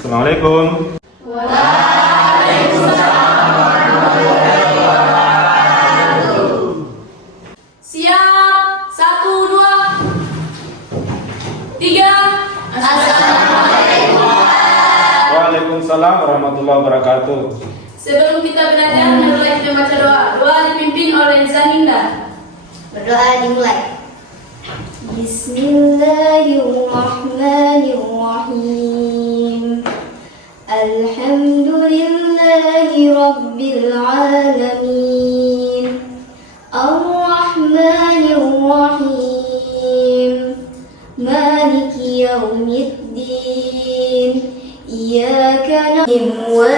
Assalamualaikum. Siap, 1, 2, 3. Assalamualaikum. Waalaikumsalam warahmatullahi wabarakatuh. Sebelum kita belajar, marilah kita baca doa. Doa dipimpin oleh Zaninda. Berdoa dimulai. Bismillahirrahmanirrahim. Alhamdulillahi Rabbil Alamin. Ar-Rahmanir-Rahim. Maliki Yawmiddin. Iyyaka na'budu wa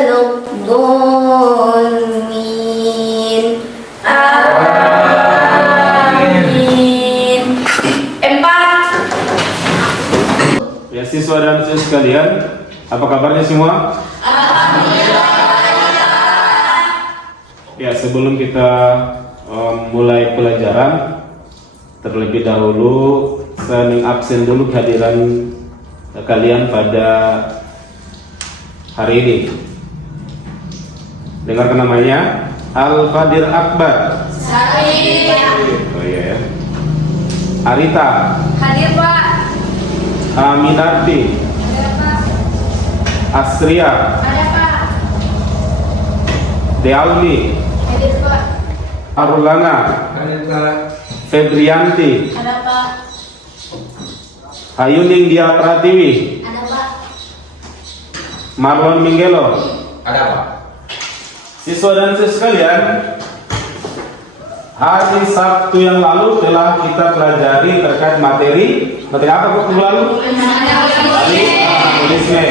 nasta'in. Amin. 4. Ya, siswa dan siswi sekalian, apa kabarnya semua? Ya, sebelum kita mulai pelajaran, terlebih dahulu saya mengabsen dulu kehadiran kalian pada hari ini. Dengarkan namanya, Al-Fadir Akbar. Oh iya ya. Arita. Hadir, Pak. Aminarti. Ada, Pak. Asria. Ada, Pak. Dealmi. Hadir, Pak. Arulana. Febrianti. Ada, Pak. Ayuning Dia Pratiwi. Ada, Pak. Marlon Minggelo. Ada Pak. Siswa dan siswi sekalian, hari Sabtu yang lalu telah kita pelajari terkait materi apa kok minggu lalu? Anabolisme.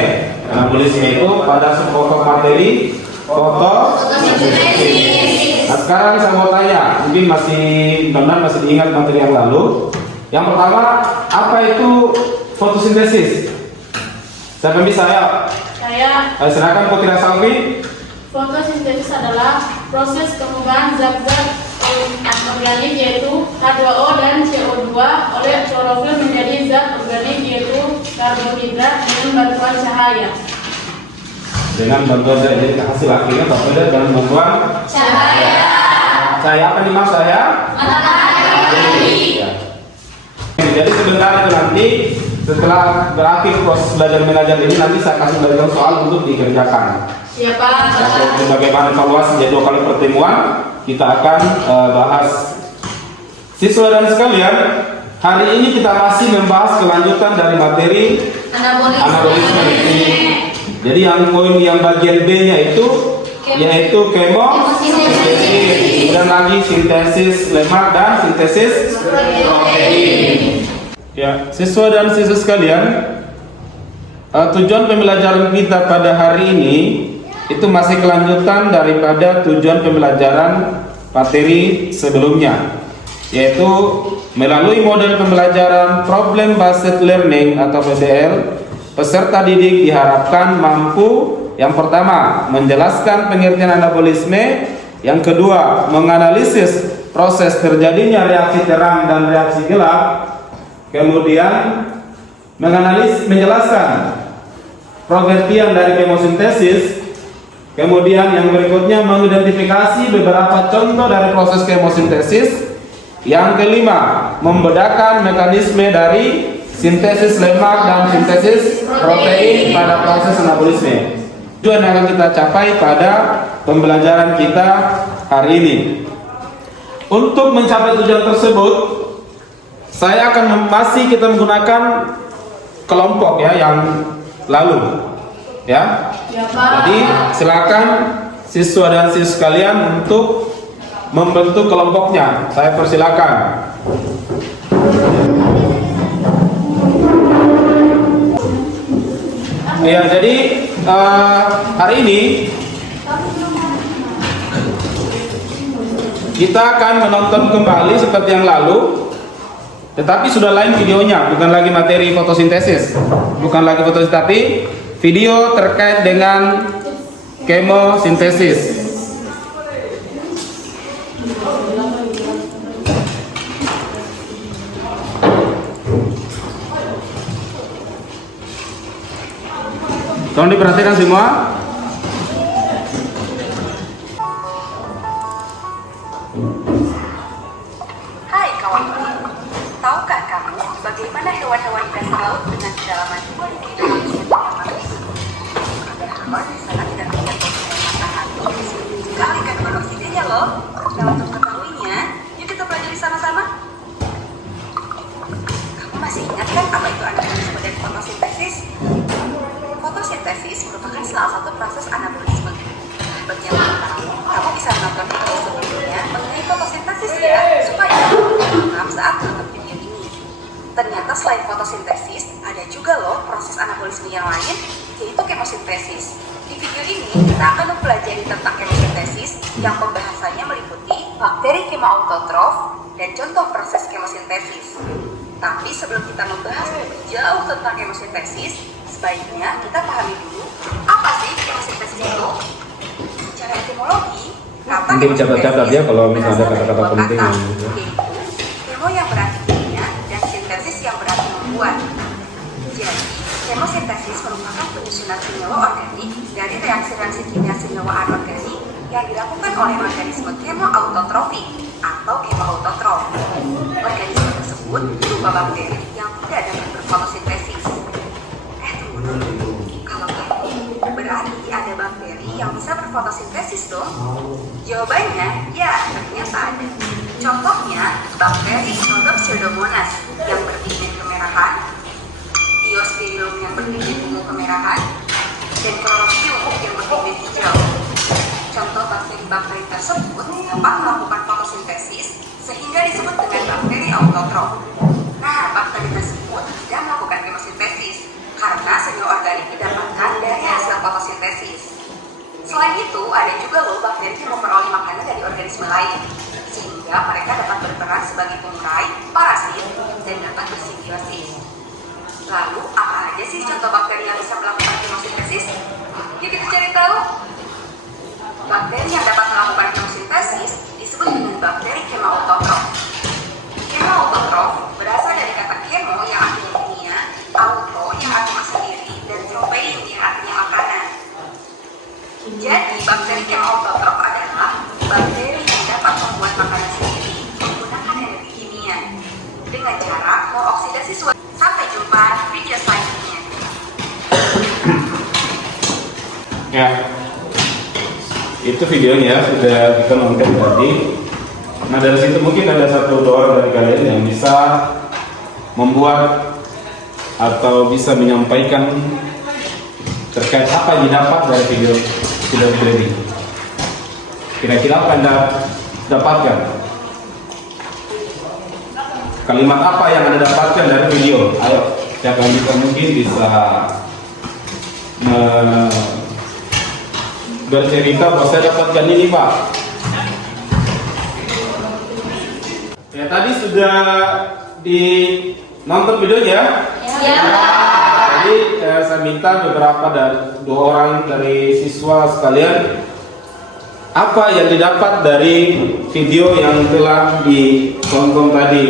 Anabolisme itu pada pokok materi fotosintesis. Nah, sekarang saya mau tanya, mungkin masih benar masih diingat materi yang lalu. Yang pertama, apa itu fotosintesis? Siapa yang bisa ya? Saya. Silakan Putri Salvi. Fotosintesis adalah proses kembukaan zat-zat organik yaitu H2O dan CO2 oleh klorofil menjadi zat organik yaitu karbohidrat dengan bantuan cahaya. Dengan bantuan jadi hasil akhirnya berbeda dengan bantuan Cahaya. Cahaya apa nih mas saya? Matahari. Ya. Jadi sebentar itu nanti setelah berakhir proses belajar mengajar ini nanti saya kasih belajar soal untuk dikerjakan. Siapa? Bagaimana evaluasi jadwal kali pertemuan kita akan bahas. Siswa dan sekalian, hari ini kita masih membahas kelanjutan dari materi anabolisme ini. Jadi yang poin yang bagian B-nya itu yaitu kemosintesis, dan lagi sintesis lemak dan sintesis protein. Ya, siswa dan siswi sekalian, tujuan pembelajaran kita pada hari ini itu masih kelanjutan daripada tujuan pembelajaran materi sebelumnya, yaitu melalui model pembelajaran Problem Based Learning atau PBL, peserta didik diharapkan mampu yang pertama menjelaskan pengertian anabolisme, yang kedua menganalisis proses terjadinya reaksi terang dan reaksi gelap, kemudian menjelaskan pengertian dari kemosintesis, kemudian yang berikutnya mengidentifikasi beberapa contoh dari proses kemosintesis, yang kelima membedakan mekanisme dari sintesis lemak dan sintesis protein pada proses anabolisme. Tujuan yang akan kita capai pada pembelajaran kita hari ini. Untuk mencapai tujuan tersebut, saya akan masih kita menggunakan kelompok ya yang lalu. Ya. Ya, Pak. Jadi silakan siswa dan siswi sekalian untuk membentuk kelompoknya. Saya persilakan. Ya, jadi hari ini kita akan menonton kembali seperti yang lalu, tetapi sudah lain videonya, bukan lagi materi fotosintesis, bukan lagi fotosintesis, tapi video terkait dengan kemosintesis. Tolong diperhatikan semua. Hai kawan-kawan, tahukah kamu bagaimana hewan-hewan di dasar laut dengan kedalaman 2 km sangat tidak punya matahari. Sekali kandungan oksigennya loh. Nah, untuk mengetahuinya, yuk kita pelajari sama-sama. Kamu masih ingat kan apa itu anabolisme dan fotosintesis? Fotosintesis merupakan salah satu proses anabolisme. Bagi yang belum tahu, kamu bisa menonton video sebelumnya mengenai fotosintesis ya, supaya kamu paham saat menonton video ini. Ternyata selain fotosintesis, ada juga loh proses anabolisme yang lain, yaitu kemosintesis. Di video ini, kita akan mempelajari tentang kemosintesis yang pembahasannya meliputi bakteri kemoautotrof dan contoh proses kemosintesis. Tapi sebelum kita membahas lebih jauh tentang kemosintesis, sebaiknya kita pahami dulu apa sih kemosintesis itu. Secara etimologi, kata Nanti dicatat-catat ya kalau misalnya ada kata-kata penting. yaitu kemo yang berarti kimia dan sintesis yang berarti membuat. Jadi, kemosintesis merupakan penyusunan senyawa organik dari reaksi-reaksi kimia senyawa anorganik yang dilakukan oleh organisme kemoautotrofik atau kemoautotrof. Organisme tersebut berupa bakteri yang tidak dapat berfotosintesis. Tunggu dulu. Kalau gitu, berarti ada bakteri yang bisa berfotosintesis dong? Jawabannya, ya, ternyata ada. Contohnya, bakteri Pseudomonas yang berpigmen kemerahan, Diosporium yang berpigmen ungu kemerahan, dan Chlorophyllum yang berpigmen hijau. Contoh bakteri-bakteri tersebut dapat melakukan fotosintesis sehingga disebut dengan bakteri autotrof. Nah, bakteri tersebut tidak melakukan kemosintesis karena senyawa organik didapatkan dari hasil fotosintesis. Selain itu, ada juga loh bakteri yang memperoleh makanan dari organisme lain, sehingga mereka dapat berperan sebagai pengurai, parasit, dan dapat bersimbiosis. Lalu, apa aja sih contoh bakteri yang bisa melakukan kemosintesis? Yuk kita cari tahu. Bakteri yang dapat melakukan kemosintesis disebut dengan bakteri kemoautotrof. Kemoautotrof berasal dari kata kemo yang artinya kimia, auto yang artinya sendiri, dan tropein yang artinya makanan. Jadi, bakteri kemoautotrof adalah bakteri yang dapat membuat makanan sendiri menggunakan energi kimia dengan cara mengoksidasi suatu. Sampai jumpa di video selanjutnya. Ya, itu videonya sudah kita nonton tadi. Nah, dari situ mungkin ada 1-2 dari kalian yang bisa membuat atau bisa menyampaikan terkait apa yang didapat dari video ini. Kira-kira apa yang Anda dapatkan? Kalimat apa yang Anda dapatkan dari video? Ayo, siapa yang bisa mungkin bisa bercerita bahwa saya dapatkan ini, Pak. Ya, tadi sudah nonton videonya. Ya, Pak. Jadi saya minta beberapa dari 2 orang dari siswa sekalian, apa yang didapat dari video yang telah ditonton tadi?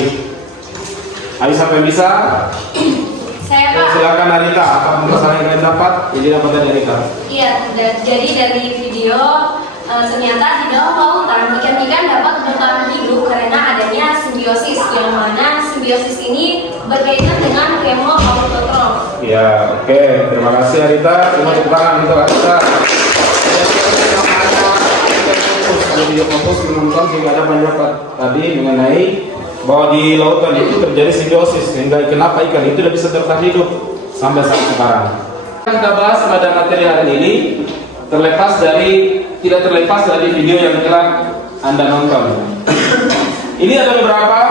Ayo, siapa yang bisa? Saya, Pak. Silakan Anita, apa pembahasan yang kalian dapat? Jadi dapat dari Anita. Iya, jadi dari video ternyata di dalam lautan ikan-ikan dapat bertahan hidup karena adanya simbiosis, yang mana simbiosis ini berkaitan dengan kemoautotrof. Ya, oke. Terima kasih Anita. Terima tepuk tangan untuk Anita. Ada video fokus menonton sehingga ada pendapat tadi mengenai bahwa di lautan itu terjadi simbiosis sehingga kenapa ikan itu tidak bisa bertahan hidup sampai saat sekarang. Kita bahas pada materi hari ini tidak terlepas dari video yang telah Anda nonton. Ini ada beberapa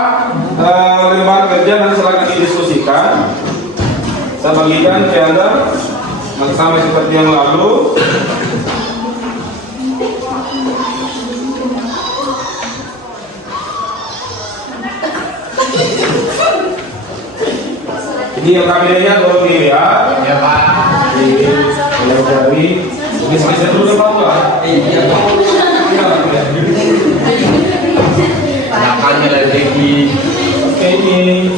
lembar kerja yang silakan didiskusikan. Saya bagikan ke Anda sama seperti yang lalu. Ini yang kameranya kalau dilihat, ya Pak. Dari bisa dulu Pak. Iya. Nakalnya dari Deki. Oke ini.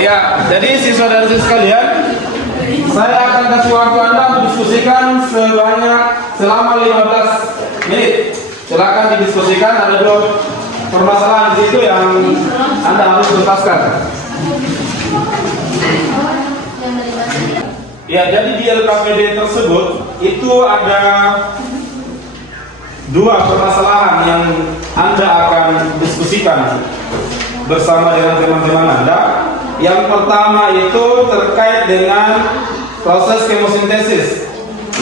Ya, jadi siswa dan siswa sekalian, saya akan kasih waktu Anda untuk diskusikan selama 15 menit. Silakan didiskusikan, ada 2 permasalahan di situ yang Anda harus tuntaskan. Ya, jadi di LKPD tersebut itu ada 2 permasalahan yang Anda akan diskusikan bersama dengan teman-teman Anda. Yang pertama itu terkait dengan proses kemosintesis.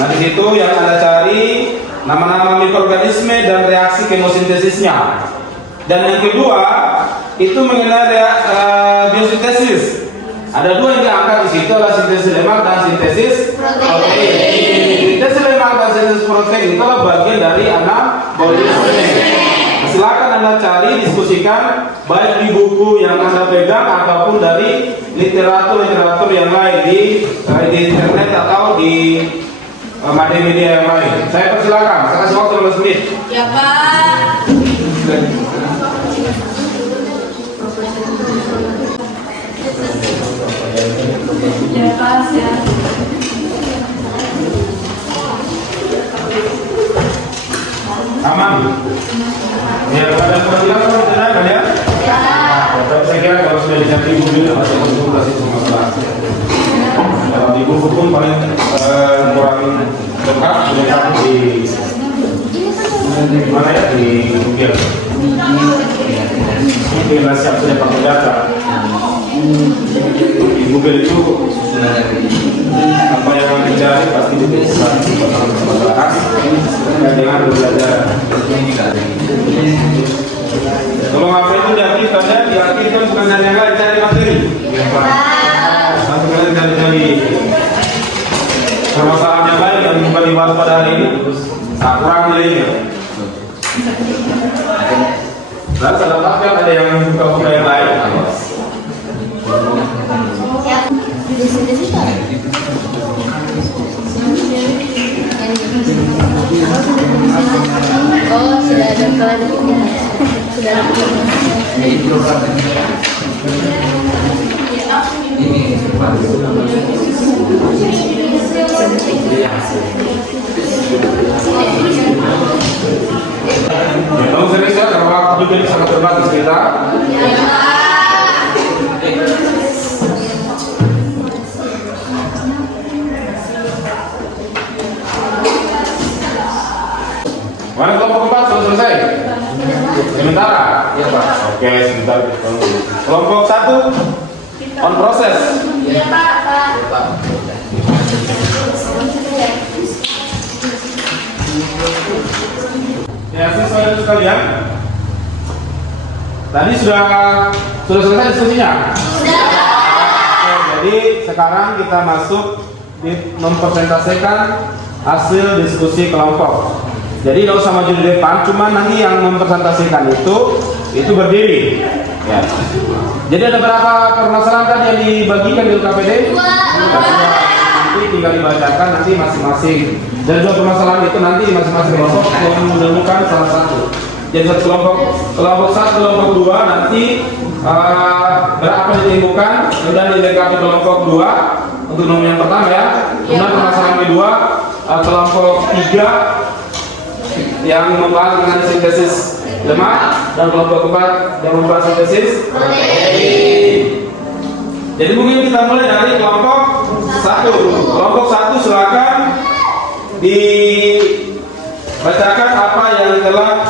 Nah, di situ yang Anda cari nama-nama mikroorganisme dan reaksi kemosintesisnya. Dan yang kedua itu mengenai biosintesis. Ada 2 yang diangkat di situ, adalah sintesis lemak dan sintesis protein. Sintesis lemak dan sintesis protein itu adalah bagian dari anabolisme. Silakan Anda cari, diskusikan baik di buku yang Anda pegang ataupun dari literatur yang lain di internet atau di media yang lain. Saya persilakan, saya kasih waktu 15 menit. Ya Pak. Ya Pak, ya. Aman. Ya, ada pertanyaan kalian? Ya. Saya kira kalau sudah dicari buku masih konsultasi sama kelas. Kalau di buku pun paling kurang lengkap di mana ya, di Google. Itu yang siap sudah pakai data. Di Google itu apa yang akan dicari pasti dituliskan dengan belajar. Kalau apa itu diaktifkan bukan hanya yang lain, cari materi. Satu kali cari permasalahan yang lain yang bukan dibahas pada hari ini, tak kurang nilainya. Dan setelah ada yang buka-buka yang lain. Oh, sudah ada kelanjutan. Sudah ada Kalau serius ya, karena waktu juga ini sangat terbatas kita. Mana kelompok 4 sudah selesai? Sementara? Iya Pak. Oke, sebentar. Kelompok 1 on proses. Iya Pak. Ya, siswa sekalian, tadi sudah selesai diskusinya? Sudah. Oke, jadi sekarang kita masuk di mempresentasikan hasil diskusi kelompok. Jadi tidak usah maju di depan, cuma nanti yang mempresentasikan itu berdiri. Ya. Jadi ada berapa permasalahan tadi yang dibagikan di LKPD? Nanti tinggal dibacakan nanti masing-masing. Dari 2 permasalahan itu nanti masing-masing kelompok menemukan salah satu. Jadi satu kelompok 1, kelompok 2 nanti berapa ditemukan, kemudian dilengkapi kelompok 2 untuk nomor yang pertama ya. Kemudian permasalahan kedua kelompok 3 yang membahas mengenai sintesis lemak dan kelompok 4 yang membahas sintesis protein. Jadi mungkin kita mulai dari kelompok 1. Kelompok 1 silakan dibacakan apa yang telah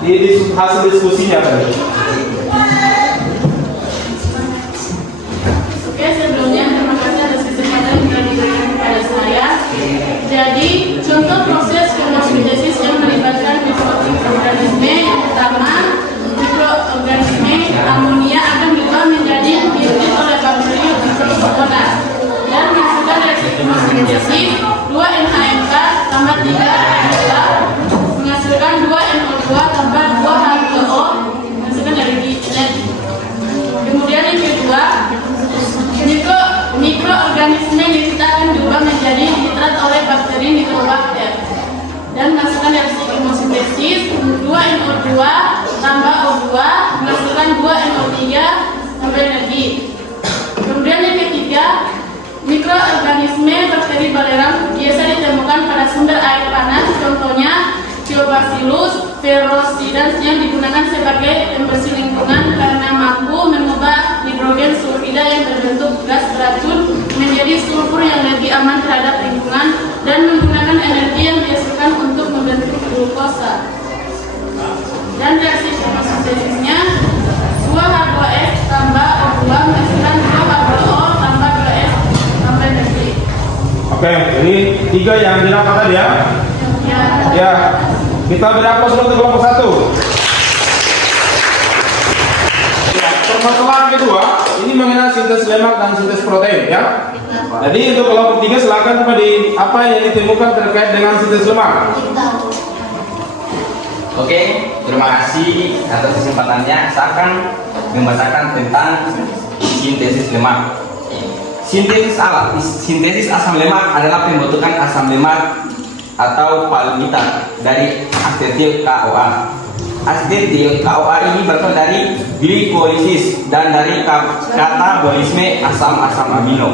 di hasil diskusinya tadi. ditemukan pada sumber air panas, contohnya Thiobacillus ferrosidans yang digunakan sebagai pembersih lingkungan karena mampu mengubah hidrogen sulfida yang berbentuk gas beracun menjadi sulfur yang lebih aman terhadap lingkungan dan menggunakan energi yang dihasilkan untuk membentuk glukosa. Dan reaksi chemosintesisnya 2H2S tambah O2 menghasilkan 2H2O tambah 2S tambah energi. Oke, ini 3 yang didapat tadi ya. Ya, kita beri aplaus untuk kelompok 1. Ya, permasalahan kedua ini mengenai sintesis lemak dan sintesis protein ya. Jadi untuk kelompok 3 silakan apa yang ditemukan terkait dengan sintesis lemak. Oke, terima kasih atas kesempatannya. Saya akan membacakan tentang sintesis lemak. Sintesis asam lemak adalah pembentukan asam lemak atau palmitat dari asetil CoA. Asetil CoA ini berasal dari glikolisis dan dari katabolisme asam-asam amino.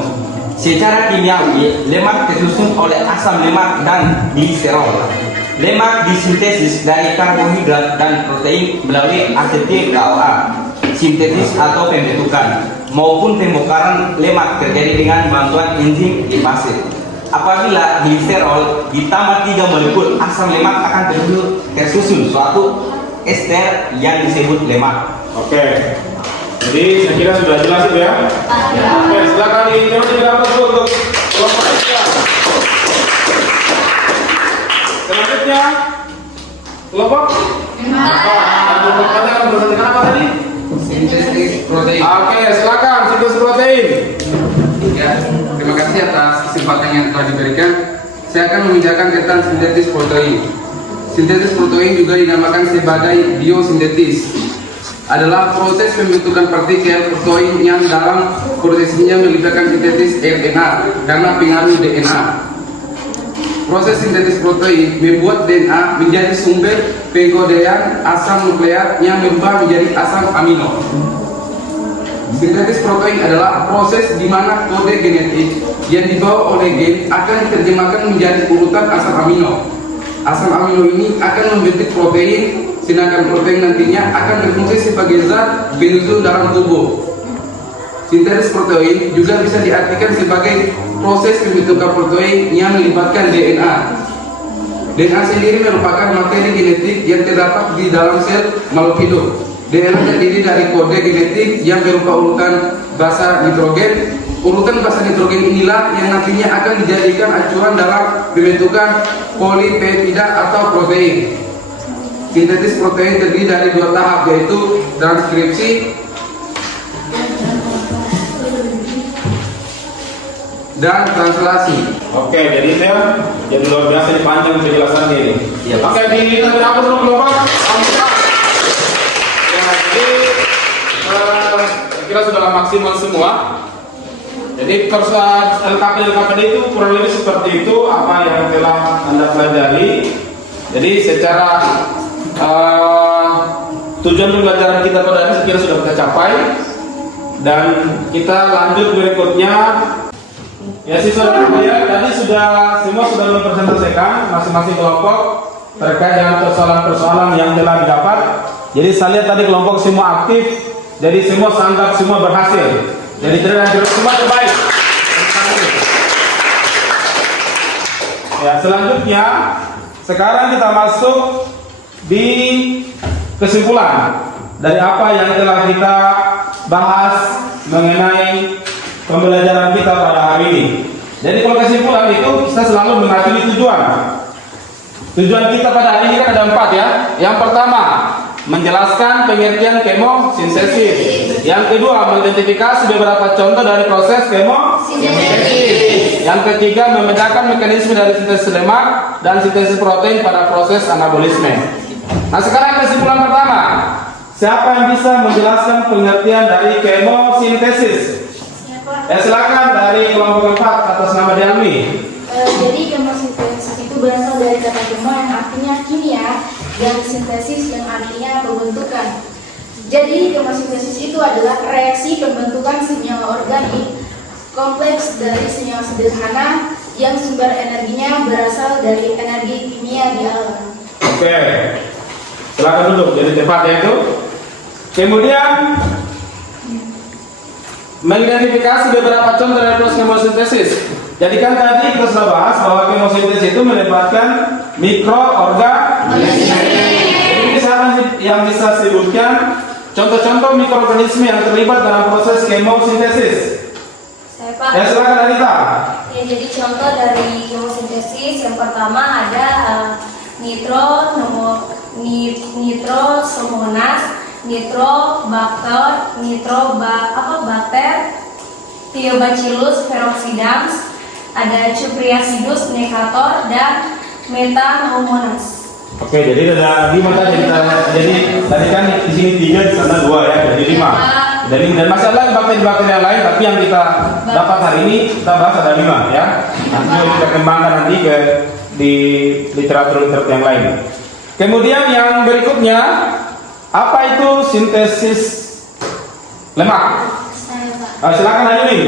Secara kimiawi, lemak tersusun oleh asam lemak dan gliserol. Lemak disintesis dari karbohidrat dan protein melalui asetil CoA. Sintesis atau pembentukan maupun pembongkaran lemak terjadi dengan bantuan enzim lipase. Apabila gliserol ditambah 3 molekul asam lemak akan tersusun suatu ester yang disebut lemak. Oke. Jadi saya kira sudah jelas itu ya. Oke, silakan dijawab untuk kelompok 3. Selanjutnya kelompok 4. Katakan apa tadi? Sintesis protein. Oke, silakan sintesis protein. Ya, terima kasih atas kesempatan yang telah diberikan. Saya akan membicarakan tentang sintesis protein. Sintesis protein juga dinamakan sebagai biosintesis. Adalah proses pembentukan partikel protein yang dalam prosesnya melibatkan sintesis RNA karena pengaruh DNA. Proses sintesis protein membuat DNA menjadi sumber pengkodean asam nukleat yang berubah menjadi asam amino. Sintesis protein adalah proses di mana kode genetik yang dibawa oleh gen akan diterjemahkan menjadi urutan asam amino. Asam amino ini akan membentuk protein, sedangkan protein nantinya akan berfungsi sebagai zat pensusun dalam tubuh. Sintesis protein juga bisa diartikan sebagai proses pembentukan protein yang melibatkan DNA. DNA sendiri merupakan materi genetik yang terdapat di dalam sel makhluk hidup. DNA terdiri dari kode genetik yang berupa urutan basa nitrogen. Urutan basa nitrogen inilah yang nantinya akan dijadikan acuan dalam pembentukan polipeptida atau protein. Sintesis protein terdiri dari 2 tahap, yaitu transkripsi dan translasi. Oke, jadi itu ya. Jadi luar biasa dipanjang penjelasannya ini. Iya, Pak. Oke, kita beri aplaus dulu kelompok. Jadi kira sudah maksimal semua. Jadi persoalan LKPD itu kurang lebih seperti itu apa yang telah Anda pelajari. Jadi secara tujuan pembelajaran kita pada hari ini kira sudah kita capai. Dan kita lanjut berikutnya. Ya siswa dan kuliah tadi semua sudah mempresentasikan masing-masing kelompok terkait dengan persoalan-persoalan yang telah didapat. Jadi saya lihat tadi kelompok semua aktif, jadi semua sanggap, semua berhasil. Jadi semua terbaik. Ya, selanjutnya sekarang kita masuk di kesimpulan dari apa yang telah kita bahas mengenai pembelajaran kita pada hari ini. Jadi kalau kesimpulan itu kita selalu mengakui tujuan. Tujuan kita pada hari ini kan ada 4 ya. Yang pertama, menjelaskan pengertian kemosintesis. Yang kedua, mengidentifikasi beberapa contoh dari proses kemosintesis. Yang ketiga, membedakan mekanisme dari sintesis lemak dan sintesis protein pada proses anabolisme. Nah, sekarang kesimpulan pertama. Siapa yang bisa menjelaskan pengertian dari kemosintesis? Silakan dari kelompok 4 atas nama Delmi. Jadi kemosintesis itu berasal dari kata kemo yang artinya kimia dan sintesis yang artinya pembentukan. Jadi kemosintesis itu adalah reaksi pembentukan senyawa organik kompleks dari senyawa sederhana yang sumber energinya berasal dari energi kimia di alam. Oke, silakan duduk jadi tempatnya itu. Kemudian mengidentifikasi beberapa contoh dari proses kemosintesis. Jadi kan tadi kita sudah bahas bahwa kemosintesis itu melibatkan mikroorganisme. Jadi misalkan yang bisa disebutkan contoh-contoh mikroorganisme yang terlibat dalam proses kemosintesis. Saya Pak. Ya silakan Anita. Ya, jadi contoh dari kemosintesis yang pertama ada nitrosomonas, nitrobakter, bakter, Thiobacillus ferrosidans, ada Cupriacidus necator dan Metanomonas. Oke, jadi ada 5 tadi jadi tadi kan di sini 3 di sana 2 ya, jadi 5. Dan masih ada bakteri-bakteri yang lain, tapi yang kita dapat hari ini kita bahas ada 5 ya. Nanti kita kembangkan nanti di literatur yang lain. Kemudian yang berikutnya, apa itu sintesis lemak? Saya Pak. Silakan Ayuni.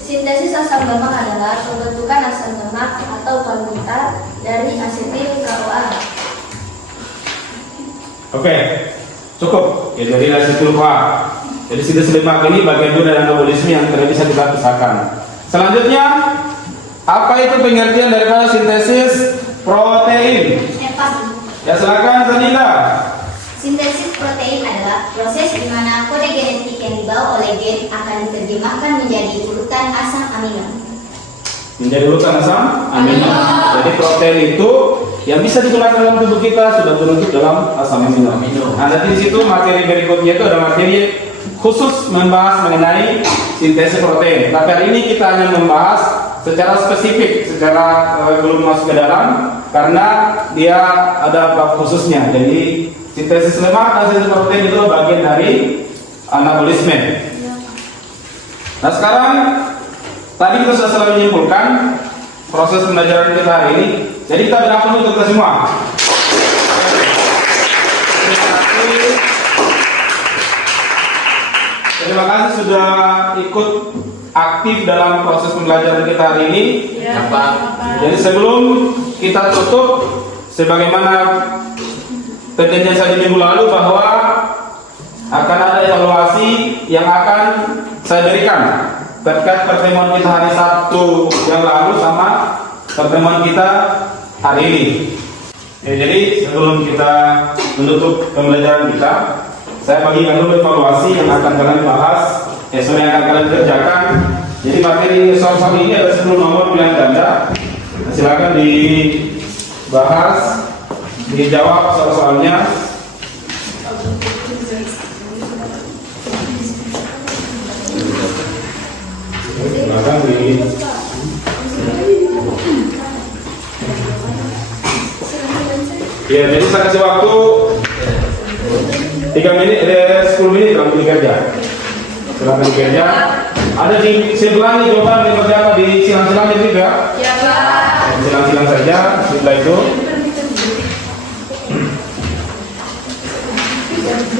Sintesis asam lemak adalah pembentukan asam lemak atau palmitat dari asetil CoA. Oke, cukup. Ya, dari asetil CoA. Jadi sintesis lemak ini bagian dari anabolisme yang tidak bisa kita pisahkan. Selanjutnya, apa itu pengertian daripada sintesis protein? Ya silakan Sanida. Sintesis protein adalah proses di mana kode genetik yang dibawa oleh gen akan diterjemahkan menjadi urutan asam amino. Menjadi urutan asam amino. Jadi protein itu yang bisa digunakan dalam tubuh kita sudah terbentuk dalam asam amino. Nah, nanti di situ materi berikutnya itu ada materi khusus membahas mengenai sintesis protein. Tapi hari ini kita hanya membahas secara spesifik, secara belum masuk ke dalam karena dia ada bab khususnya. Jadi sintesis lemak dan sintesis protein itu bagian dari anabolisme. Nah sekarang tadi kita sudah selalu menyimpulkan proses pembelajaran kita hari ini. Jadi kita berapa dulu kita semua. Terima kasih sudah ikut aktif dalam proses pembelajaran kita hari ini. Ya, Jadi sebelum kita tutup, sebagaimana perjanjian saya di minggu lalu bahwa akan ada evaluasi yang akan saya berikan terkait pertemuan kita hari Sabtu yang lalu sama pertemuan kita hari ini. Ya, jadi sebelum kita menutup pembelajaran kita, saya bagikan dulu evaluasi yang akan kalian bahas, yang akan kalian kerjakan. Jadi materi soal-soal ini ada 10 nomor pilihan ganda. Nah, silakan dibahas, dijawab soal-soalnya. Silakan Ya, jadi saya kasih waktu 10 menit dalam bekerja. Silakan bekerja. Ada di sebelah ini jawaban yang berjawab di silang-silang itu juga. Ya Pak. Silang-silang saja setelah itu.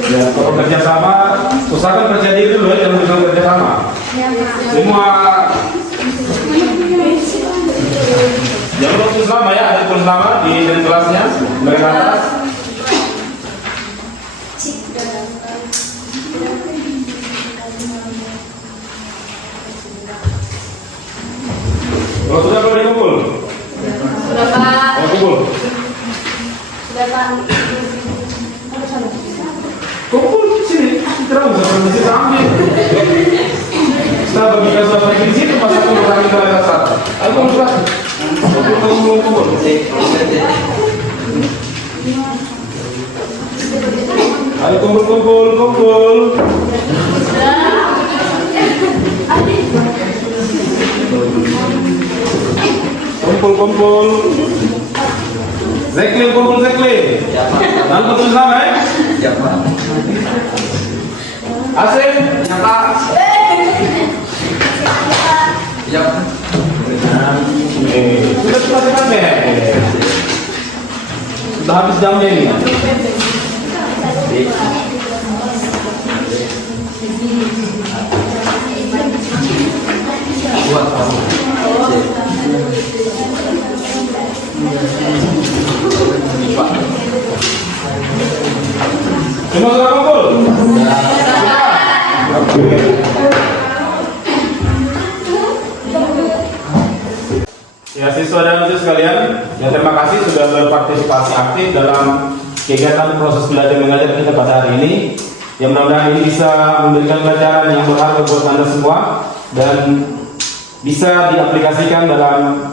Ya, kalau kerja sama, usahakan kerja diri dulu ya, jangan bilang kerja sama. Semua jangan lupa selama ya, ada tulis nama di kelasnya, mereka atas. Kalau sudah boleh kumpul. Sudah Pak. Boleh kumpul. Sudah Pak. Kumpul di sini. Tidak usah mesti ambil. Kita bagikan suasana di sini pas aku berani ke atas. Ayo kumpul. Kumpul. Ayo kumpul. Kumpul. Zekli, kumpul Zekli. Dan putus nama ya? Ya Pak. Asif, nyata. Ya Pak. Sudah cepat ya? Sudah habis jamnya ini. Semua sudah kumpul? Ya, siswa dan siswa sekalian, ya terima kasih sudah berpartisipasi aktif dalam kegiatan proses belajar mengajar kita pada hari ini. Yang mudah-mudahan ini bisa memberikan pelajaran yang berharga buat Anda semua dan bisa diaplikasikan dalam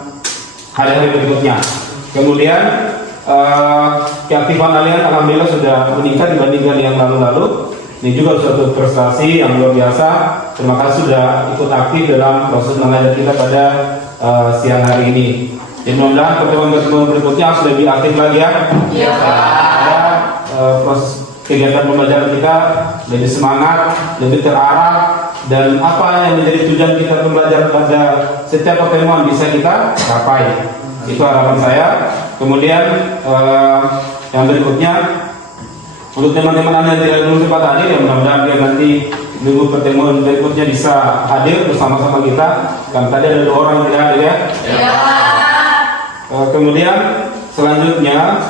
hari-hari berikutnya. Kemudian keaktifan kalian alhamdulillah sudah meningkat dibandingkan yang lalu-lalu. Ini juga suatu prestasi yang luar biasa. Terima kasih sudah ikut aktif dalam proses mengajar kita pada siang hari ini. Dan mudah-mudahan pertemuan-pertemuan berikutnya harus lebih aktif lagi ya. Iya, Pak. Proses kegiatan pembelajaran kita lebih semangat, lebih terarah, dan apa yang menjadi tujuan kita pembelajaran pada setiap pertemuan bisa kita capai. Itu harapan saya. Kemudian yang berikutnya untuk teman-teman Anda yang tidak belum sempat hadir, yang mudah-mudahan dia nanti minggu pertemuan berikutnya bisa hadir bersama-sama kita. Karena tadi ada 2 orang yang tidak hadir ya. Iya. Kemudian selanjutnya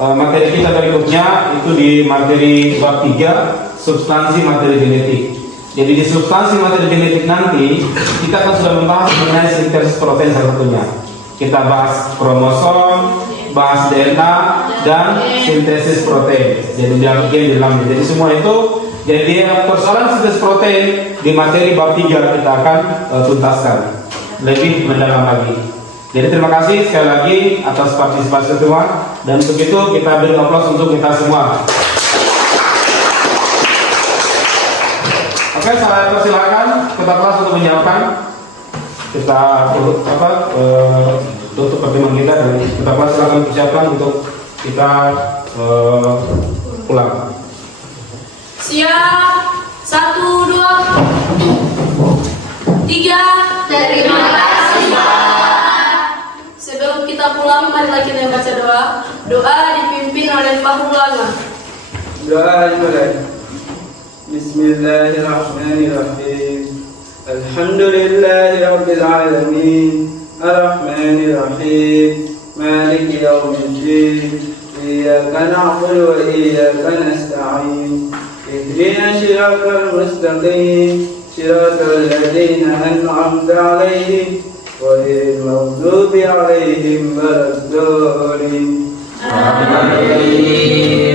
materi kita berikutnya itu di materi bab 3 substansi materi genetik. Jadi di substansi materi genetik nanti kita akan sudah membahas mengenai sintesis protein salah satunya. Kita bahas kromosom, bahas DNA dan sintesis protein. Jadi di dalamnya. Jadi semua itu jadi persoalan sintesis protein di materi bab 3 kita akan tuntaskan lebih mendalam lagi. Jadi terima kasih sekali lagi atas partisipasi semua, dan untuk itu kita beri aplaus untuk kita semua. Oke, saya persilakan ketua kelas untuk menjawabkan. Kita tutup pertemuan kita dan ketua kelas silakan persiapkan untuk kita pulang. Siap. 1, 2, 3. Terima kasih, Pak. Sebelum kita pulang, marilah kita baca doa. Doa dipimpin oleh Fahrul Anwar. Doa dimulai. Bismillahirrahmanirrahim. Alhamdulillahi rabbil alamin. Ar-Rahmanirrahim. Maliki yaumiddin. Iyyaka na'budu wa iyyaka nasta'in. Ihdina shiratal mustaqim. Shiratal ladzina an'amta 'alaihim غير المغضوب عليهم ولا الضالين. Amin.